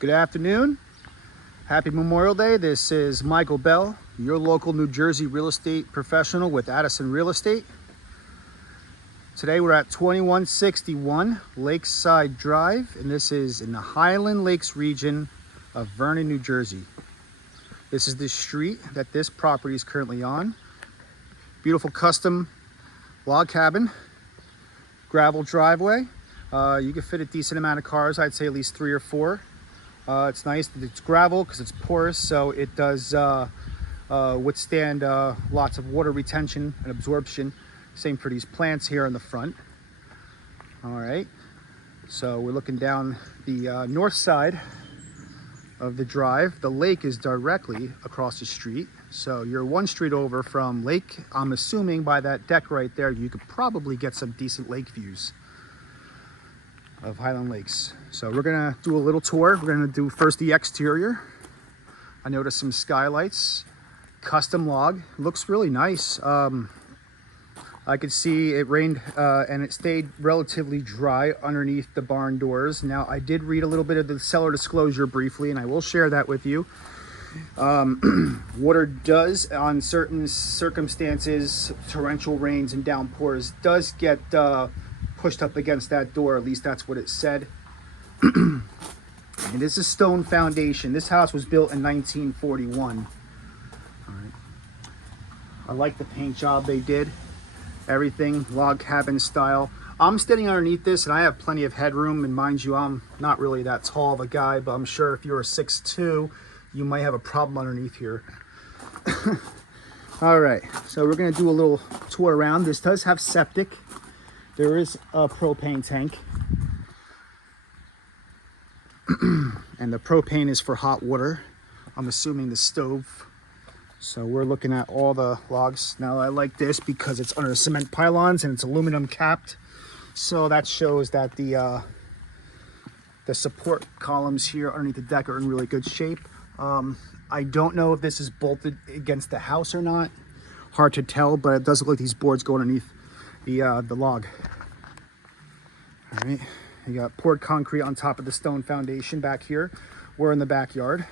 Good afternoon. Happy Memorial Day. This is Michael Bell, your local New Jersey real estate professional with Addison Real Estate. Today we're at 2161 Lakeside Drive, and this is in the Highland Lakes region of Vernon, New Jersey. This is the street that this property is currently on. Beautiful custom log cabin, gravel driveway. You can fit a decent amount of cars. I'd say at least 3 or 4. It's nice that it's gravel because it's porous, so it does withstand lots of water retention and absorption. Same for these plants here in the front. All right, so we're looking down the north side of the drive. The lake is directly across the street, so you're one street over from lake. I'm assuming by that deck right there you could probably get some decent lake views of Highland Lakes. So we're gonna do a little tour. We're gonna do first the exterior. I noticed some skylights, custom log. Looks really nice. I could see it rained and it stayed relatively dry underneath the barn doors. Now I did read a little bit of the seller disclosure briefly, and I will share that with you. Water does, on certain circumstances, torrential rains and downpours, does get pushed up against that door. At least that's what it said. It is a stone foundation. This house was built in 1941. All right. I like the paint job they did. Everything log cabin style. I'm standing underneath this and I have plenty of headroom, and mind you, I'm not really that tall of a guy, but I'm sure if you're a 6'2", you might have a problem underneath here. All right, so we're gonna do a little tour around. This does have septic. There is a propane tank. And the propane is for hot water. I'm assuming the stove. So we're looking at all the logs. Now I like this because it's under cement pylons and it's aluminum capped. So that shows that the support columns here underneath the deck are in really good shape. I don't know if this is bolted against the house or not. Hard to tell, but it does look like these boards go underneath the log. All right, you got poured concrete on top of the stone foundation back here. We're in the backyard.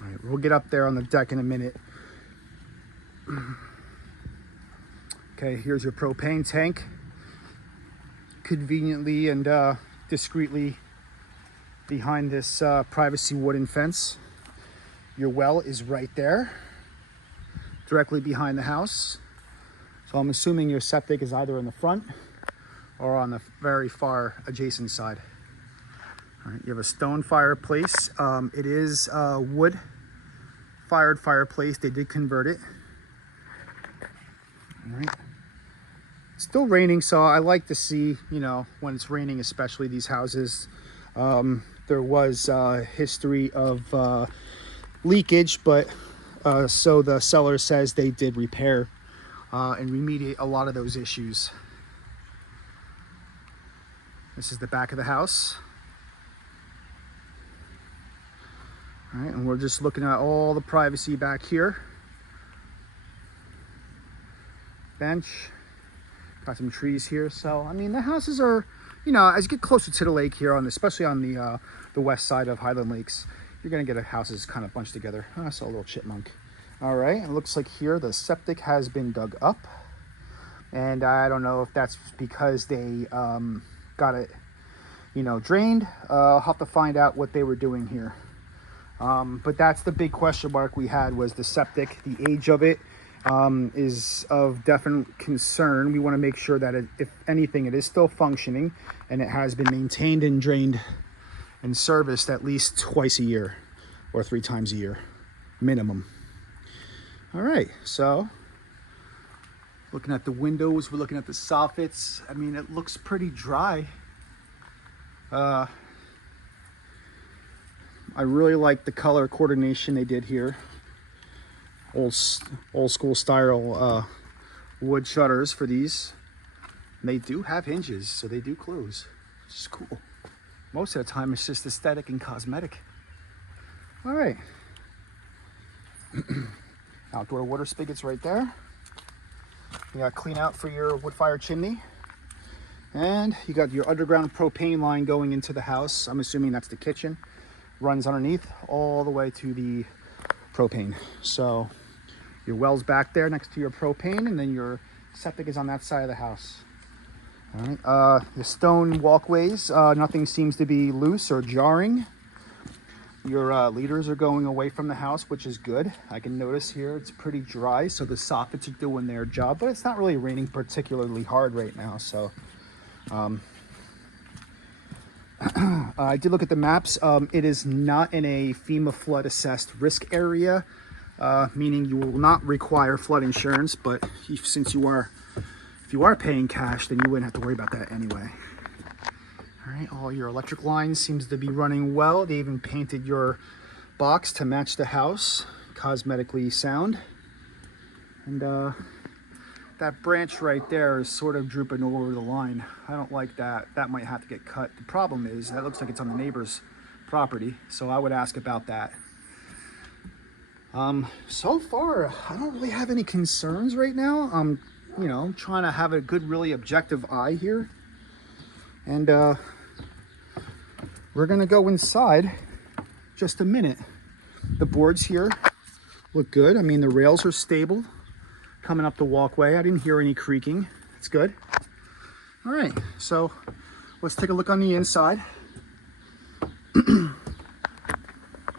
All right, we'll get up there on the deck in a minute. Okay, here's your propane tank. Conveniently and discreetly behind this privacy wooden fence. Your well is right there, directly behind the house. So I'm assuming your septic is either in the front or on the very far adjacent side. All right, you have a stone fireplace. It is a wood fired fireplace. They did convert it. All right. It's still raining, so I like to see, you know, when it's raining, especially these houses. There was history of leakage, but so the seller says they did repair and remediate a lot of those issues. This is the back of the house. All right, and we're just looking at all the privacy back here. Bench, got some trees here. So, I mean, the houses are, you know, as you get closer to the lake here, especially on the west side of Highland Lakes, you're gonna get houses kind of bunched together. Oh, I saw a little chipmunk. All right, it looks like here the septic has been dug up, and I don't know if that's because they got it, you know, drained. I'll have to find out what they were doing here. But that's the big question mark we had, was the septic. The age of it is of definite concern. We want to make sure that if anything, it is still functioning and it has been maintained and drained and serviced at least twice a year or 3 times a year minimum. All right, so looking at the windows, we're looking at the soffits. I mean, it looks pretty dry. I really like the color coordination they did here. Old school style wood shutters for these. And they do have hinges, so they do close, which is cool. Most of the time it's just aesthetic and cosmetic. All right. Outdoor water spigots right there. You got clean out for your wood fire chimney. And you got your underground propane line going into the house. I'm assuming that's the kitchen. Runs underneath all the way to the propane. So your well's back there next to your propane, and then your septic is on that side of the house. All right, the stone walkways, nothing seems to be loose or jarring. Your leaders are going away from the house, which is good. I can notice here it's pretty dry, so the soffits are doing their job, but it's not really raining particularly hard right now. So I did look at the maps. It is not in a FEMA flood assessed risk area, meaning you will not require flood insurance, but if you are paying cash, then you wouldn't have to worry about that anyway. All right, all your electric lines seems to be running well. They even painted your box to match the house, cosmetically sound. And that branch right there is sort of drooping over the line. I don't like that. That might have to get cut. The problem is that looks like it's on the neighbor's property, so I would ask about that. So far, I don't really have any concerns right now. I'm trying to have a good, really objective eye here. And we're gonna go inside just a minute. The boards here look good. I mean, the rails are stable coming up the walkway. I didn't hear any creaking. It's good. All right, so let's take a look on the inside.